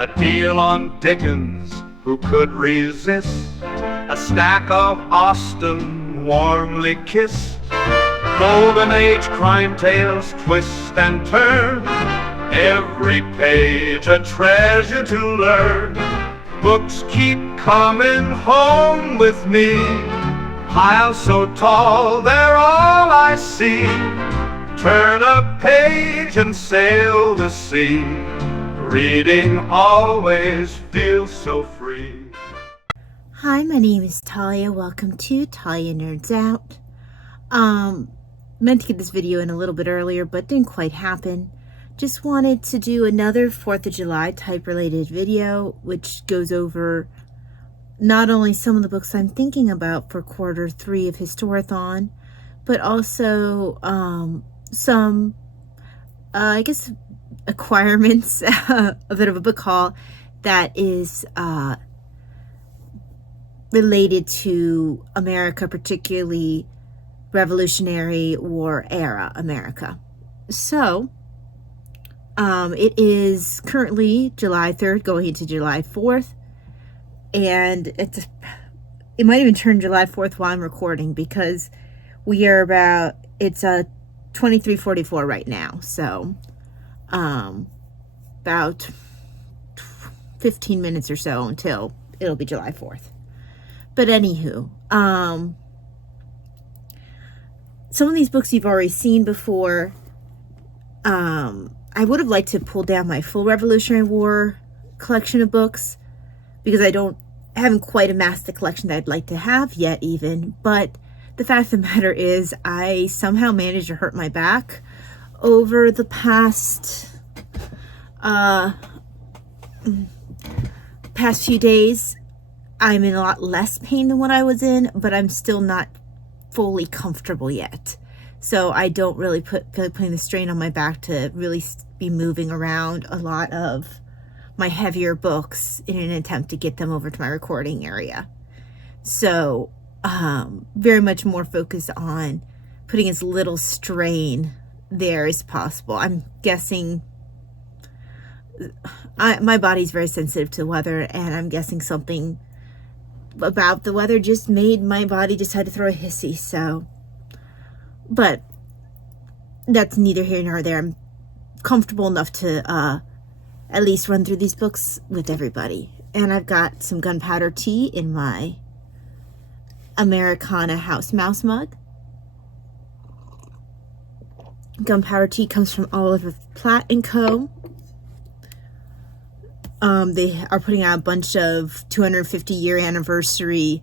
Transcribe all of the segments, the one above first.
A deal on Dickens, who could resist? A stack of Austen, warmly kissed. Golden Age crime tales twist and turn, every page a treasure to learn. Books keep coming home with me, piles so tall they're all I see. Turn a page and sail the sea, reading always feels so free. Hi, my name is Talia. Welcome to Talia Nerds Out. Meant to get this video in a little bit earlier, but didn't quite happen. Just wanted to do another 4th of July type related video, which goes over not only some of the books I'm thinking about for quarter 3 of Historathon, but also some, I guess, acquirements, a bit of a book haul that is related to America, particularly Revolutionary War era America. So it is currently July 3rd going into July 4th, and it might even turn July 4th while I'm recording, because we are it's 23:44 right now, so about 15 minutes or so until it'll be July 4th. But anywho, some of these books you've already seen before. I would have liked to pull down my full Revolutionary War collection of books, because I haven't quite amassed the collection that I'd like to have yet even. But the fact of the matter is, I somehow managed to hurt my back over the past few days. I'm in a lot less pain than what I was in, but I'm still not fully comfortable yet. So I don't really feel like putting the strain on my back to really be moving around a lot of my heavier books in an attempt to get them over to my recording area. So very much more focused on putting as little strain there as possible. I'm guessing my body's very sensitive to weather, and I'm guessing something about the weather just made my body decide to throw a hissy. So, but that's neither here nor there. I'm comfortable enough to at least run through these books with everybody. And I've got some gunpowder tea in my Americana House Mouse mug. Gunpowder tea comes from Oliver Platt & Co. They are putting out a bunch of 250-year anniversary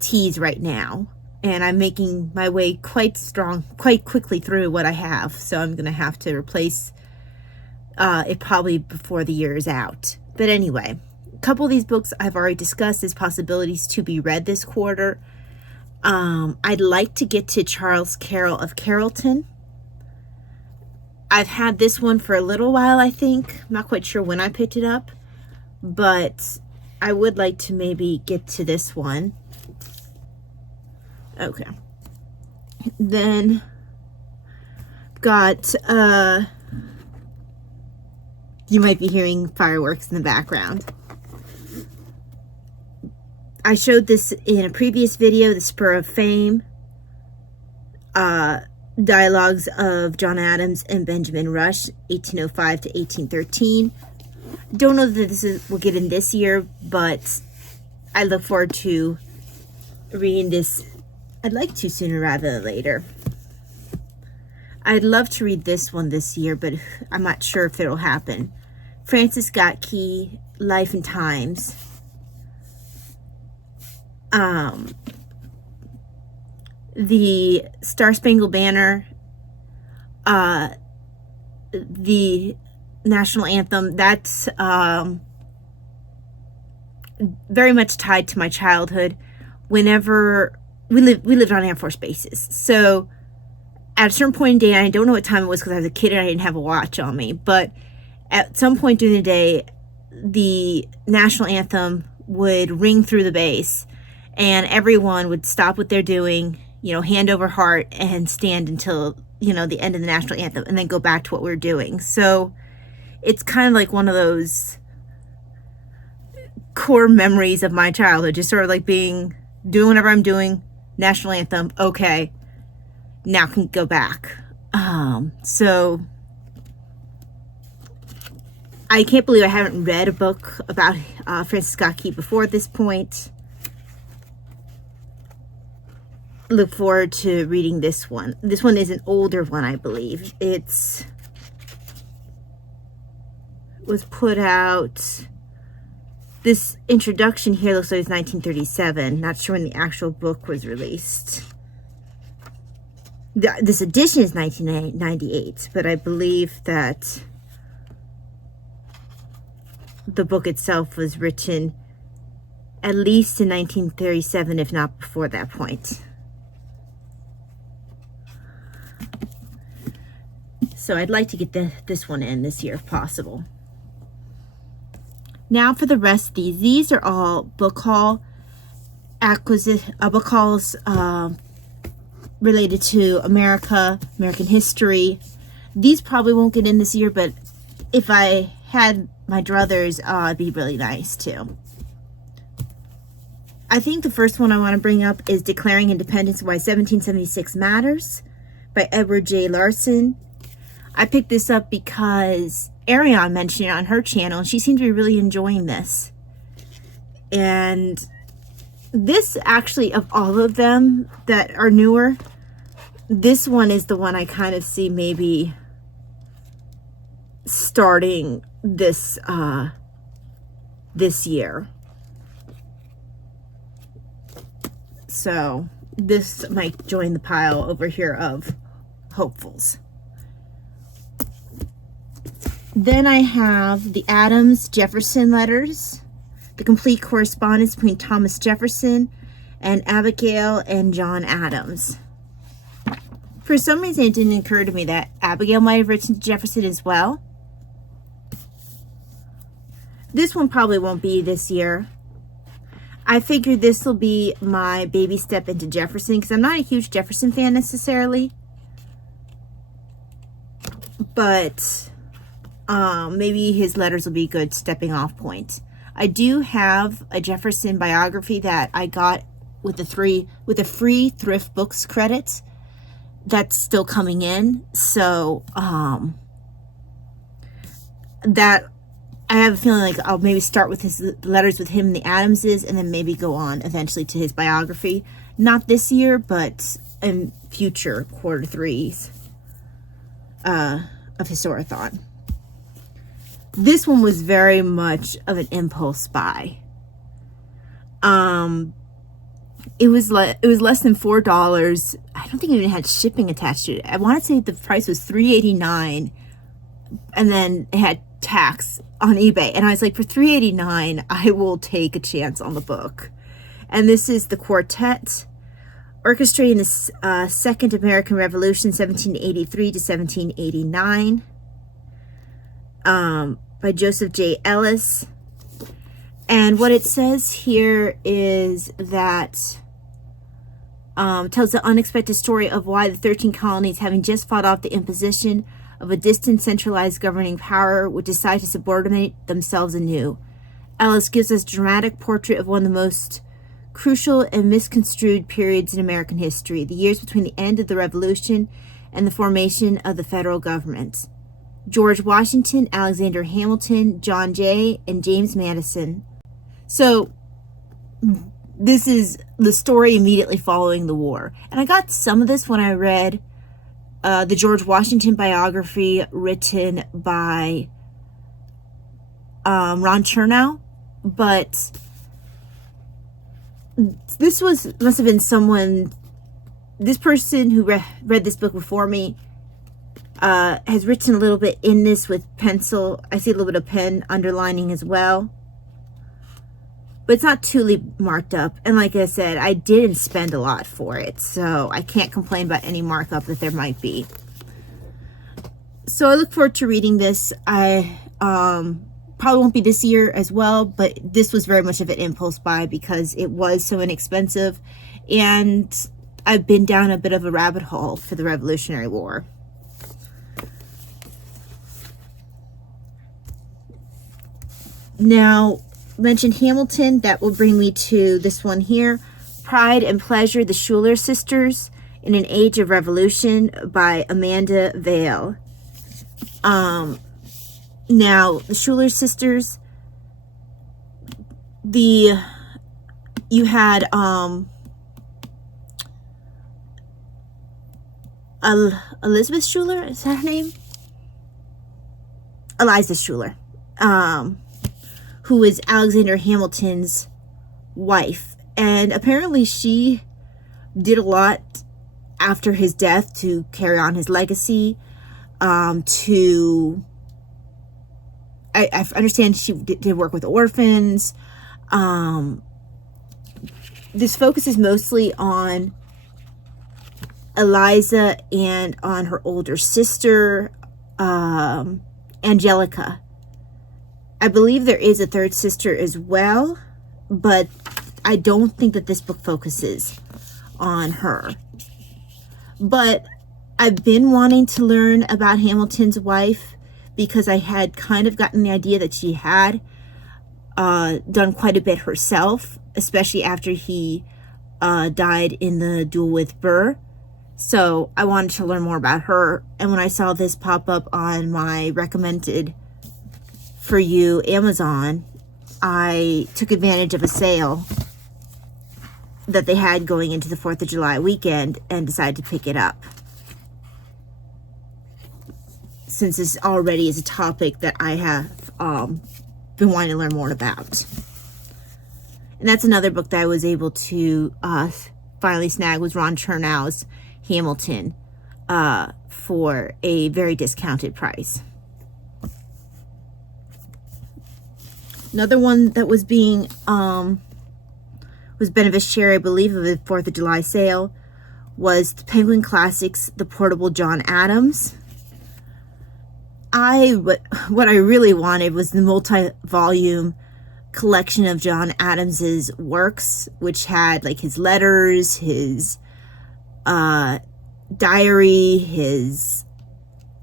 teas right now, and I'm making my way quite quickly through what I have, so I'm going to have to replace it probably before the year is out. But anyway, a couple of these books I've already discussed as possibilities to be read this quarter. I'd like to get to Charles Carroll of Carrollton. I've had this one for a little while, I think. I'm not quite sure when I picked it up, but I would like to maybe get to this one. Okay. Then got, you might be hearing fireworks in the background. I showed this in a previous video, The Spur of Fame. Dialogues of John Adams and Benjamin Rush, 1805 to 1813. Don't know that we'll get in this year, but I look forward to reading this. I'd like to sooner rather than later. I'd love to read this one this year, but I'm not sure if it'll happen. Francis Scott Key, Life and Times. The Star Spangled Banner, the national anthem, that's very much tied to my childhood. Whenever we lived on Air Force bases, so at a certain point in the day, I don't know what time it was because I was a kid and I didn't have a watch on me, but at some point during the day, the national anthem would ring through the base, and everyone would stop what they're doing, hand over heart, and stand until, the end of the national anthem, and then go back to what we're doing. So it's kind of like one of those core memories of my childhood, just sort of like doing whatever I'm doing, national anthem, okay, now can go back. So I can't believe I haven't read a book about Francis Scott Key before this point. Look forward to reading this one. This one is an older one, I believe. Was put out, this introduction here looks like it's 1937. Not sure when the actual book was released. This edition is 1998, but I believe that the book itself was written at least in 1937, if not before that point. So I'd like to get this one in this year if possible. Now for the rest of these. These are all book hauls related to American history. These probably won't get in this year, but if I had my druthers, it'd be really nice too. I think the first one I want to bring up is Declaring Independence, Why 1776 Matters by Edward J. Larson. I picked this up because Ariane mentioned it on her channel, and she seemed to be really enjoying this. And this, actually, of all of them that are newer, this one is the one I kind of see maybe starting this year. So this might join the pile over here of hopefuls. Then I have the Adams-Jefferson letters, the complete correspondence between Thomas Jefferson and Abigail and John Adams. For some reason, it didn't occur to me that Abigail might have written to Jefferson as well. This one probably won't be this year. I figured this will be my baby step into Jefferson, because I'm not a huge Jefferson fan necessarily. But maybe his letters will be a good stepping off point. I do have a Jefferson biography that I got with a free Thrift Books credit that's still coming in. So that I have a feeling like I'll maybe start with his letters with him and the Adamses, and then maybe go on eventually to his biography. Not this year, but in future quarter threes of Historathon. This one was very much of an impulse buy. It was less than $4. I don't think it even had shipping attached to it. I want to say the price was $3.89, and then it had tax on eBay. And I was like, for $3.89, I will take a chance on the book. And this is the quartet, orchestrating the Second American Revolution, 1783 to 1789. By Joseph J. Ellis. And what it says here is that tells the unexpected story of why the 13 colonies, having just fought off the imposition of a distant centralized governing power, would decide to subordinate themselves anew. Ellis gives us a dramatic portrait of one of the most crucial and misconstrued periods in American history, the years between the end of the Revolution and the formation of the federal government. George Washington, Alexander Hamilton, John Jay, and James Madison. So this is the story immediately following the war. And I got some of this when I read the George Washington biography written by Ron Chernow. But this must have been this person who read this book before me has written a little bit in this with pencil. I see a little bit of pen underlining as well. But it's not too marked up. And like I said, I didn't spend a lot for it, so I can't complain about any markup that there might be. So I look forward to reading this. I probably won't be this year as well, but this was very much of an impulse buy because it was so inexpensive. And I've been down a bit of a rabbit hole for the Revolutionary War. Now, mentioned Hamilton, that will bring me to this one here. Pride and Pleasure, The Schuler Sisters in an Age of Revolution by Amanda Vale. Now, the Schuler sisters, you had Elizabeth Schuler, is that her name? Eliza Schuler, who is Alexander Hamilton's wife, and apparently she did a lot after his death to carry on his legacy. I understand she did work with orphans. This focuses mostly on Eliza and on her older sister, Angelica. I believe there is a third sister as well, but I don't think that this book focuses on her. But I've been wanting to learn about Hamilton's wife because I had kind of gotten the idea that she had done quite a bit herself, especially after he died in the duel with Burr. So I wanted to learn more about her. And when I saw this pop up on my recommended for you Amazon, I took advantage of a sale that they had going into the 4th of July weekend and decided to pick it up, since this already is a topic that I have been wanting to learn more about. And that's another book that I was able to finally snag, was Ron Chernow's Hamilton for a very discounted price. Another one that was being was beneficiary, I believe, of the 4th of July sale was the Penguin Classics, The Portable John Adams. What I really wanted was the multi-volume collection of John Adams's works, which had like his letters, his diary, his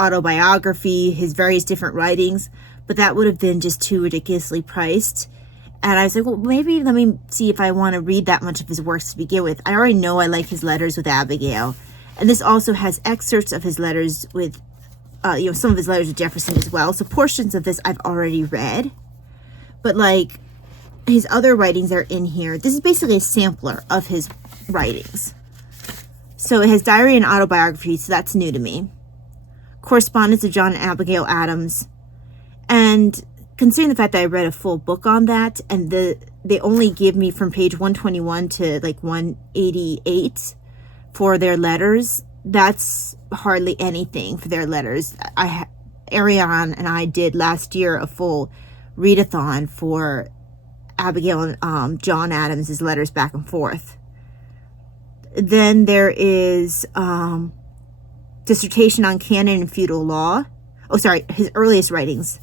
autobiography, his various different writings, but that would have been just too ridiculously priced. And I was like, well, maybe let me see if I want to read that much of his works to begin with. I already know I like his letters with Abigail, and this also has excerpts of his letters with some of his letters with Jefferson as well. So portions of this I've already read, but like his other writings are in here. This is basically a sampler of his writings. So it has diary and autobiography, so that's new to me. Correspondence of John and Abigail Adams. And considering the fact that I read a full book on that, and they only give me from page 121 to like 188 for their letters, that's hardly anything for their letters. Ariane and I did last year a full readathon for Abigail and John Adams' letters back and forth. Then there is dissertation on canon and feudal law. Oh, sorry, his earliest writings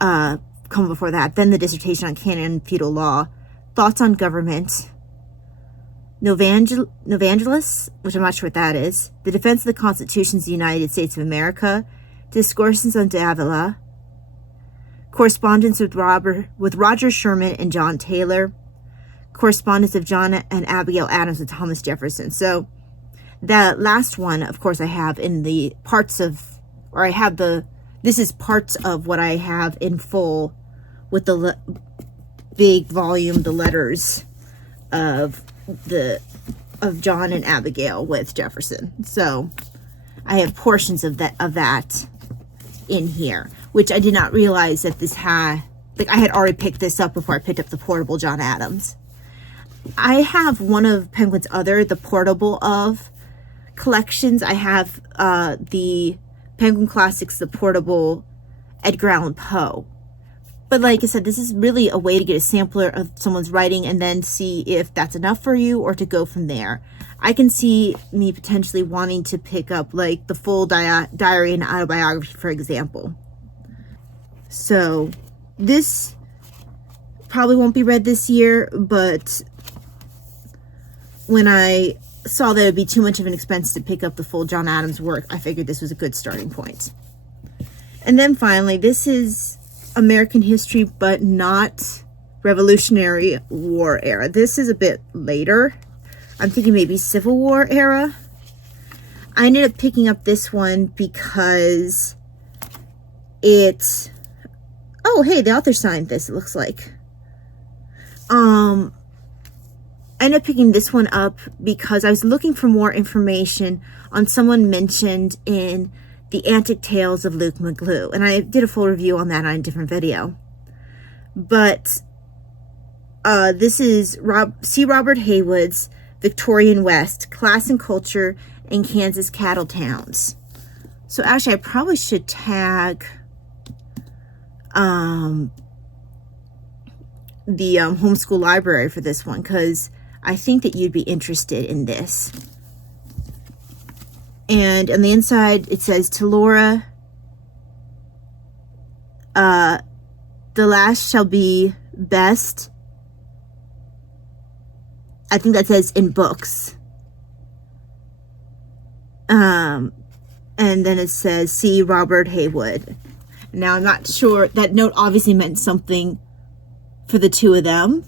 come before that. Then the dissertation on canon and feudal law, thoughts on government, Novangelists, which I'm not sure what that is, the defense of the constitutions of the United States of America, discourses on Davila, correspondence with Roger Sherman and John Taylor, correspondence of John and Abigail Adams with Thomas Jefferson. So that last one, of course, I have in the parts of, or I have this is parts of what I have in full with the big volume, the letters of John and Abigail with Jefferson. So I have portions of that in here, which I did not realize that this had, like I had already picked this up before I picked up the portable John Adams. I have one of Penguin's the portable of collections. I have the Penguin Classics, the portable Edgar Allan Poe. But like I said, this is really a way to get a sampler of someone's writing and then see if that's enough for you or to go from there. I can see me potentially wanting to pick up like the full diary and autobiography, for example. So this probably won't be read this year, but when I saw that it would be too much of an expense to pick up the full John Adams work, I figured this was a good starting point. And then finally, this is American history, but not Revolutionary War era. This is a bit later. I'm thinking maybe Civil War era. I ended up picking up this one because it's... Oh, hey, the author signed this, it looks like. I ended up picking this one up because I was looking for more information on someone mentioned in The Antic Tales of Luke McGlue. And I did a full review on that on a different video. But this is C. Robert Haywood's Victorian West, Class and Culture in Kansas Cattle Towns. So actually, I probably should tag the homeschool library for this one, because I think that you'd be interested in this. And on the inside, it says, to Laura, the last shall be best. I think that says in books. And then it says, C. Robert Haywood. Now, I'm not sure. That note obviously meant something for the two of them.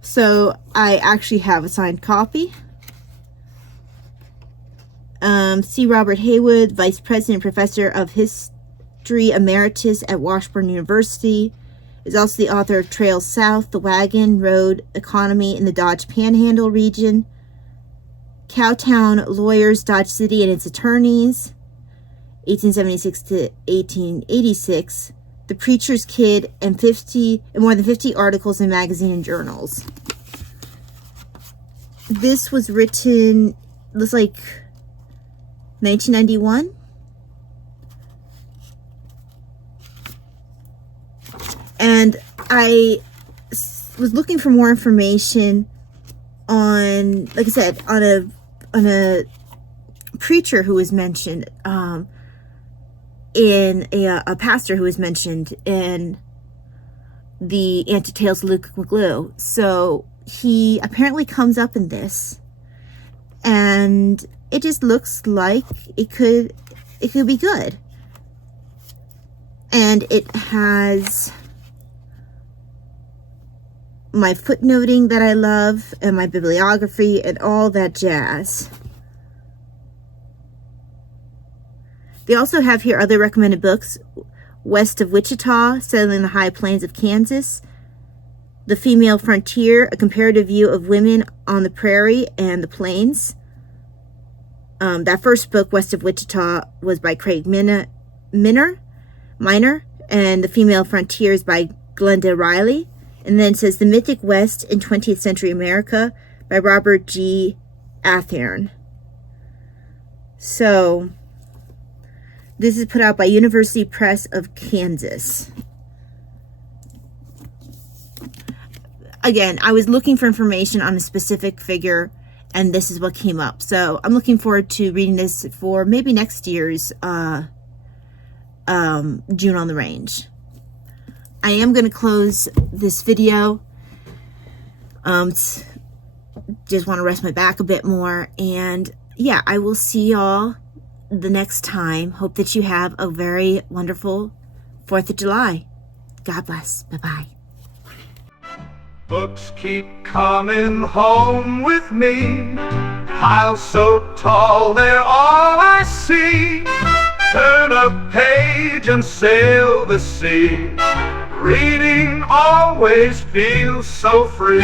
So, I actually have a signed copy. C. Robert Haywood, Vice President, Professor of History Emeritus at Washburn University, is also the author of Trails South, The Wagon Road Economy in the Dodge Panhandle Region, Cowtown Lawyers, Dodge City and its Attorneys, 1876 to 1886, The Preacher's Kid, and more than 50 articles in magazine and journals. This was written, looks like 1991. And I was looking for more information on, like I said, on a preacher who was mentioned, in a pastor who was mentioned in the Antic Tales of Luke McGlue. So he apparently comes up in this, and it just looks like it could be good. And it has my footnoting that I love, and my bibliography, and all that jazz. They also have here other recommended books: West of Wichita, Settling the High Plains of Kansas, The Female Frontier, A Comparative View of Women on the Prairie and the Plains. That first book, West of Wichita, was by Craig Minor, and The Female Frontier is by Glenda Riley. And then it says The Mythic West in 20th Century America by Robert G. Athern. So, this is put out by University Press of Kansas. Again, I was looking for information on a specific figure, and this is what came up. So, I'm looking forward to reading this for maybe next year's June on the Range. I am going to close this video. Just want to rest my back a bit more. And yeah, I will see y'all the next time. Hope that you have a very wonderful 4th of July. God bless. Bye-bye. Books keep coming home with me. Piles so tall, they're all I see. Turn a page and sail the sea. Reading always feels so free.